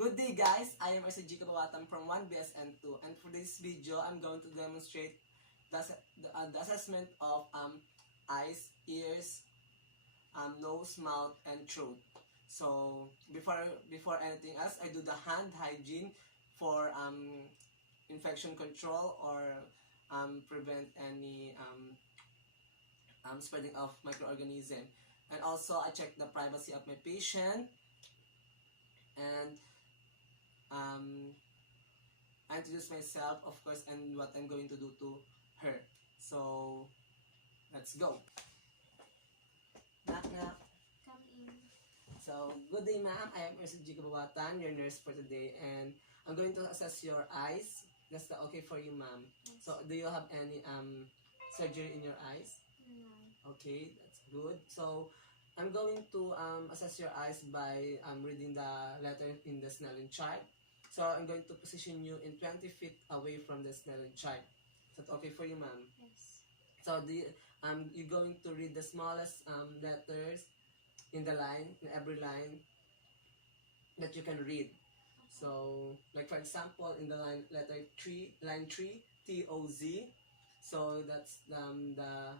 Good day guys, I am Arsa G. Kabawatan from 1BSN2, and for this video I'm going to demonstrate the assessment of eyes, ears, nose, mouth, and throat. So before anything else, I do the hand hygiene for infection control or prevent any spreading of microorganism. And also I check the privacy of my patient, and I introduce myself, of course, and what I'm going to do to her. So let's go. Knock knock. Come in. So good day, ma'am. I am Ursa G. Kabawatan, your nurse for today, and I'm going to assess your eyes. That's okay for you, ma'am. Yes. So do you have any surgery in your eyes? No. Okay, that's good. So I'm going to assess your eyes by reading the letter in the Snellen chart. So I'm going to position you in 20 feet away from the Snellen chart. Is that okay for you, ma'am? Yes. So you're going to read the smallest letters in the line, in every line that you can read. So, like for example, in the line letter 3, line 3, TOZ. So that's the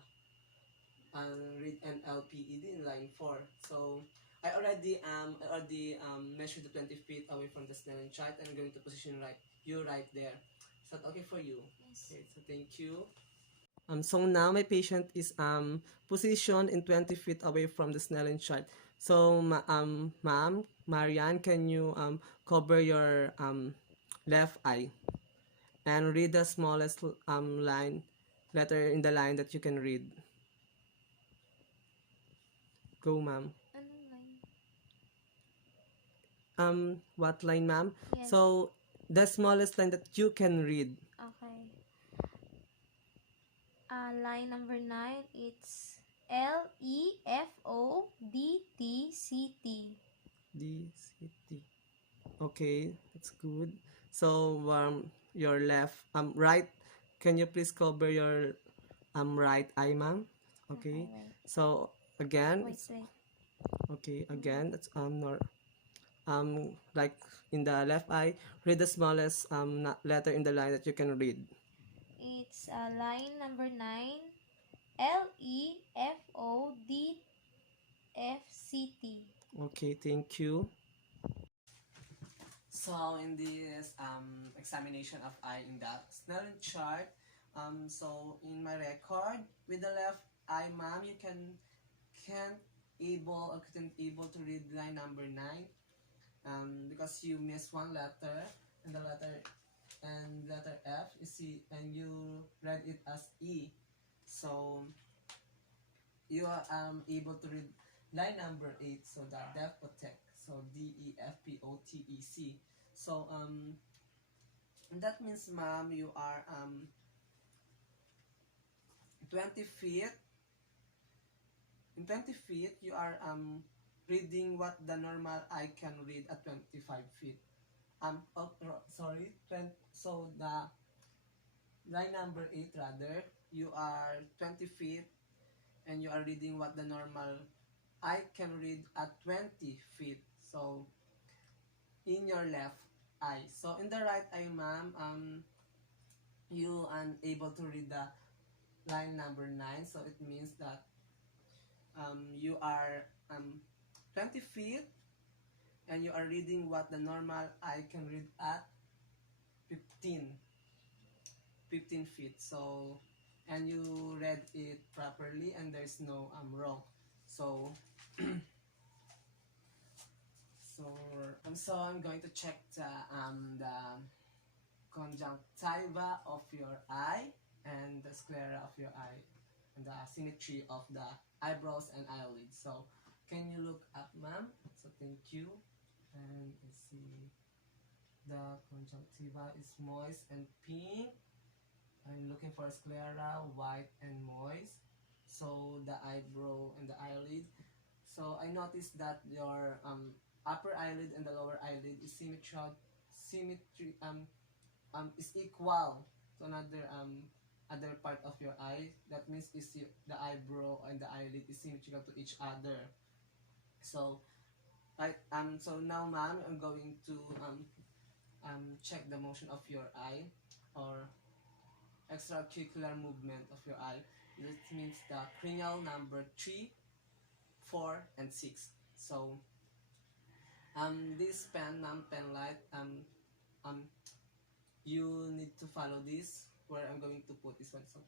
read NLPED in line 4. So I already measured the 20 feet away from the Snellen chart, and I'm going to position you right there. Is that okay for you? Yes. Okay, so thank you. So now my patient is positioned in 20 feet away from the Snellen chart. So ma'am, Marianne, can you cover your left eye and read the smallest letter in the line that you can read. Go, ma'am. Anong line? What line, ma'am? Yes. So the smallest line that you can read. Okay. Line number 9, it's LEFODTCT. DCT. Okay, that's good. So your left right, can you please cover your right eye, ma'am? Okay. Wait. So again, Wait. okay, again, that's like in the left eye, read the smallest letter in the line that you can read. It's line number 9, LEFODFCT. Okay, thank you. So in this examination of eye in the Snellen chart, so in my record, with the left eye, ma'am, you couldn't able to read line number 9, because you missed one letter, and the letter F, you see, and you read it as E. So you are able to read line number 8, so the DEFPOTEC, so DEFPOTEC. So that means, ma'am, you are 20 feet. In 20 feet, you are reading what the normal eye can read at 25 feet. Sorry, so the line number 8 rather, you are 20 feet and you are reading what the normal eye can read at 20 feet. So in your left eye. So in the right eye, ma'am, you are unable to read the line number 9. So it means that you are 20 feet and you are reading what the normal eye can read at 15 feet. So, and you read it properly and there's no wrong. So so I'm going to check the conjunctiva of your eye and the sclera of your eye and the symmetry of the eyebrows and eyelids. So can you look up, ma'am? So thank you. And you see the conjunctiva is moist and pink. I'm looking for sclera, white and moist. So the eyebrow and the eyelid. So I noticed that your upper eyelid and the lower eyelid is is equal to another other part of your eye. That means the eyebrow and the eyelid is symmetrical to each other. So Right. So now, ma'am, I'm going to check the motion of your eye, or extracurricular movement of your eye. This means the cranial number 3, 4, and 6. So this pen, ma'am, pen light, um you need to follow this, where I'm going to put this one. So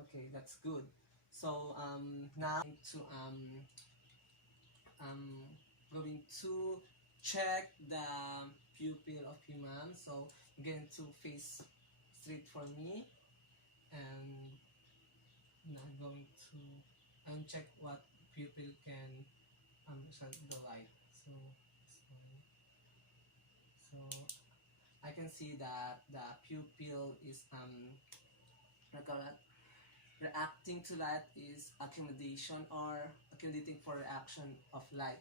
okay, that's good. So now to um going to check the pupil of human. So you're going to face straight for me, and now I'm going to check what pupil can shed the light. So so I can see that the pupil is what call that, reacting to light, is accommodation or accommodating for reaction of light.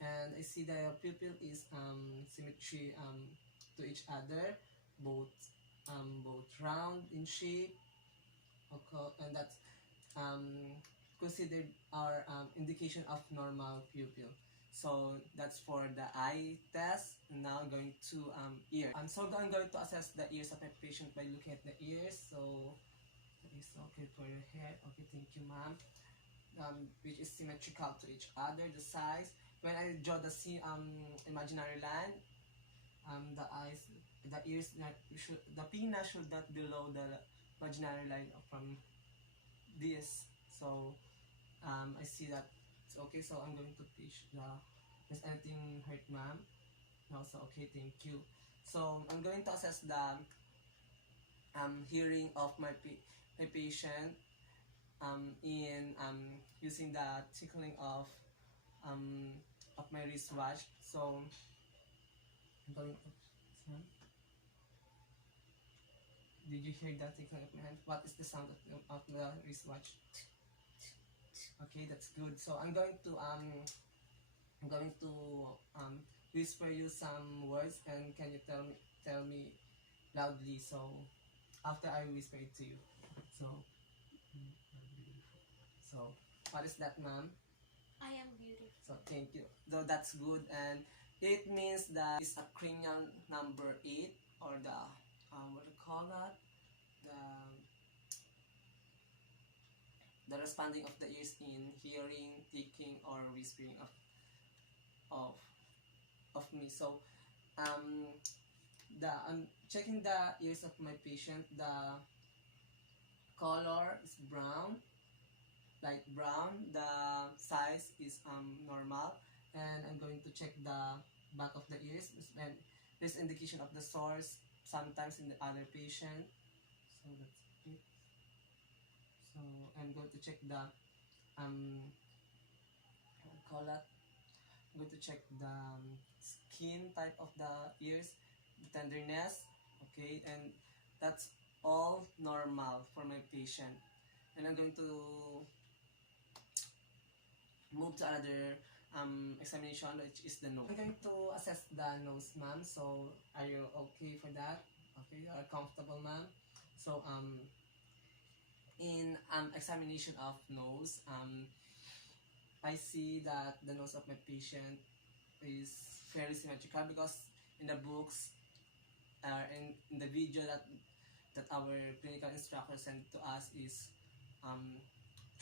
And I see the pupil is symmetry to each other, both both round in shape, okay, and that's considered our indication of normal pupil. So that's for the eye test. And now I'm going to ear. So I'm going to assess the ears of my patient by looking at the ears. So it's okay for your head. Okay, thank you, ma'am. Which is symmetrical to each other. The size. When I draw the imaginary line, the eyes, the ears, the pinna should not below the imaginary line from this. So I see that it's okay. So I'm going to pitch the. Is anything hurt, ma'am? No. So okay, thank you. So I'm going to assess the hearing of my patient in using the tickling of my wristwatch. So I'm going to. Did you hear that tickling of my hand? What is the sound of the wristwatch? Okay, that's good. So I'm going to whisper you some words, and can you tell me loudly? So after I whisper it to you. So what is that, ma'am? I am beautiful. So thank you. So that's good, and it means that it's a cranial number 8, or the what do you call that? The responding of the ears in hearing, ticking, or whispering of me. So the checking the ears of my patient. The color is brown, light brown. The size is normal, and I'm going to check the back of the ears, and there's indication of the sores sometimes in the other patient. So that's it. So I'm going to check the call that. I'm going to check the skin type of the ears, the tenderness. Okay, and that's all normal for my patient. And I'm going to move to another examination, which is the nose. I'm going to assess the nose, ma'am. So are you okay for that? Okay, you are comfortable, ma'am. So in examination of nose, I see that the nose of my patient is very symmetrical, because in the books, in the video that our clinical instructor sent to us is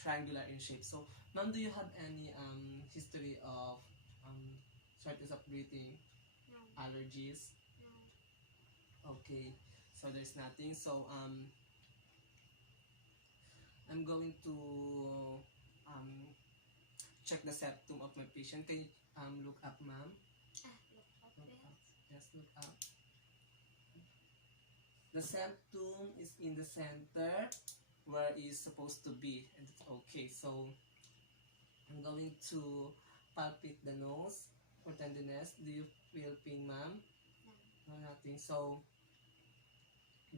triangular in shape. So, ma'am, do you have any history of shortness of breathing, No. allergies? No. Okay, so there's nothing. So I'm going to check the septum of my patient. Can you look up, ma'am? Look up. Yes, look up. The septum is in the center where it's supposed to be. And it's okay. So I'm going to palpate the nose for tenderness. Do you feel pain, ma'am? No. No, nothing. So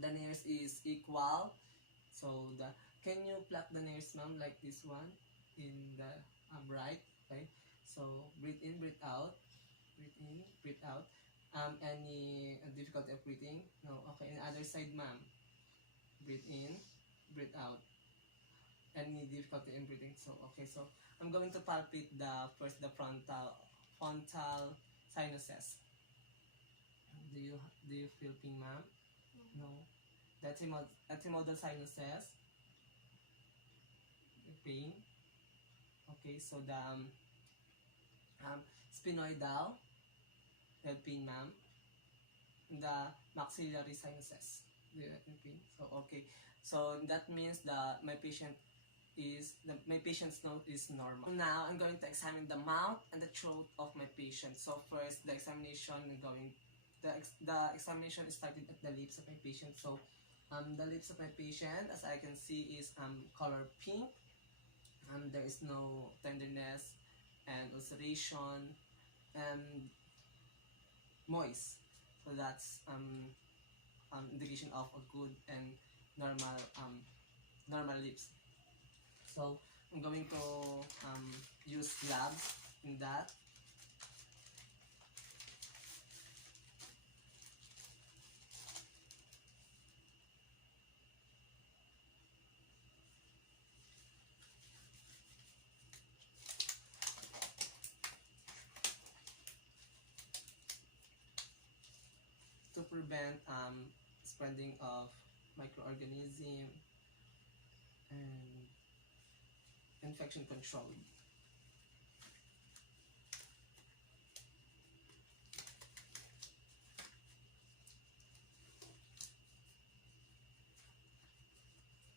the nares is equal. So can you pluck the nares, ma'am, like this one in the right? Okay. So breathe in, breathe out. Breathe in, breathe out. Any difficulty of breathing? No. Okay. And other side, ma'am. Breathe in, breathe out. any difficulty in breathing. So okay, so I'm going to palpate the frontal sinuses. Do you feel pain, ma'am? No. No. The ethimoidal sinuses, pain. Okay, so the sphenoidal, pain, ma'am. The maxillary sinuses, do you have pain? So okay, so that means that my patient's nose is normal. Now I'm going to examine the mouth and the throat of my patient. So first, the examination is started at the lips of my patient. So the lips of my patient, as I can see, is color pink. There is no tenderness and ulceration and moist. So that's indication of a good and normal lips. So I'm going to use gloves in that. To prevent spreading of microorganism and infection control.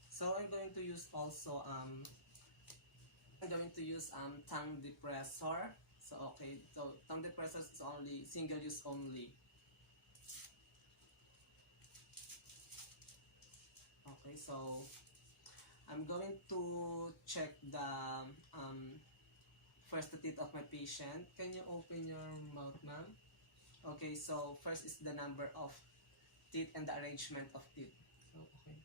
So I'm going to use also tongue depressor. So okay, so tongue depressor is only single use only. Okay, so I'm going to check the first the teeth of my patient. Can you open your mouth, ma'am? Okay, so first is the number of teeth and the arrangement of teeth. So okay.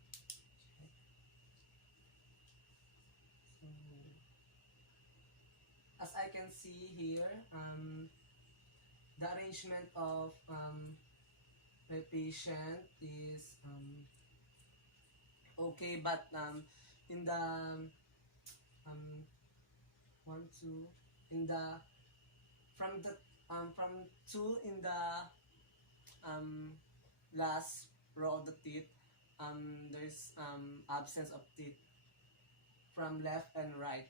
So, as I can see here, the arrangement of my patient is okay, but in the one two in the from two in the last row of the teeth, there's absence of teeth from left and right,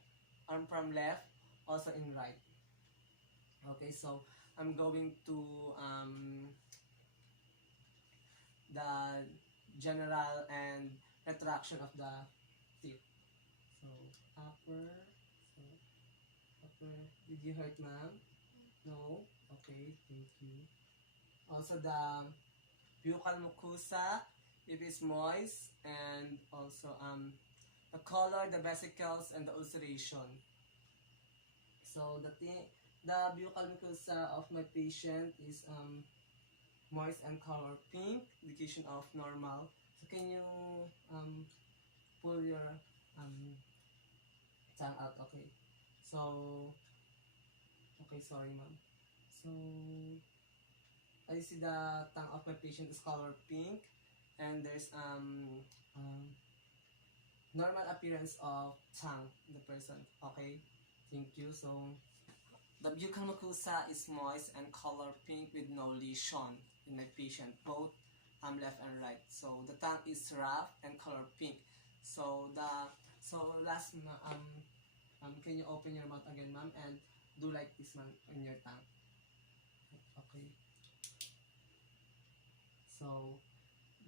from left also in right. Okay, so I'm going to the general and retraction of the teeth. So upper, so upper. Did you hurt, ma'am? No. Okay, thank you. Also the buccal mucosa, if it's moist, and also the color, the vesicles, and the ulceration. So the buccal mucosa of my patient is moist and color pink, indication of normal. So can you pull your tongue out? Okay. So okay, sorry, ma'am. So I see the tongue of my patient is color pink, and there's normal appearance of tongue in the person. Okay, thank you. So the buccal mucosa is moist and color pink with no lesion in my patient, both left and right. So the tongue is rough and color pink. So can you open your mouth again, ma'am, and do like this, ma'am, on your tongue. Okay. So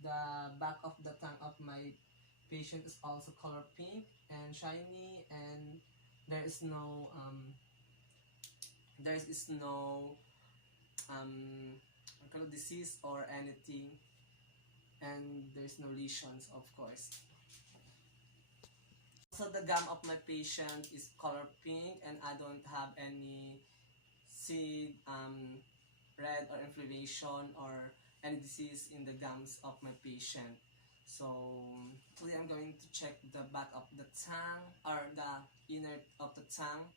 the back of the tongue of my patient is also color pink and shiny, and there is no disease or anything, and there's no lesions, of course. So the gum of my patient is color pink, and I don't have any red or inflammation or any disease in the gums of my patient. So today I'm going to check the back of the tongue, or the inner of the tongue.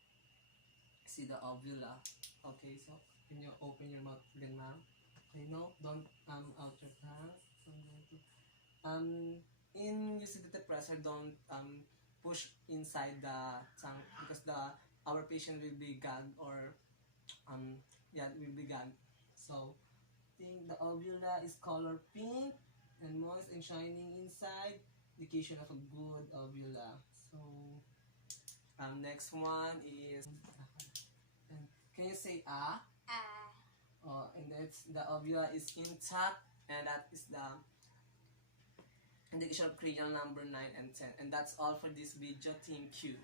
See the uvula. Okay, so can you open your mouth again, ma'am? Okay, no, don't out your tongue. So I'm going to in using the depressor, don't push inside the tongue because our patient will be gagged or will be gagged. So I think the ovula is color pink and moist and shining inside, indication of a good ovula. So next one is, can you say ah? And that's the ovula is intact, and that is the indication of cranial number 9 and 10. And that's all for this video. Thank you.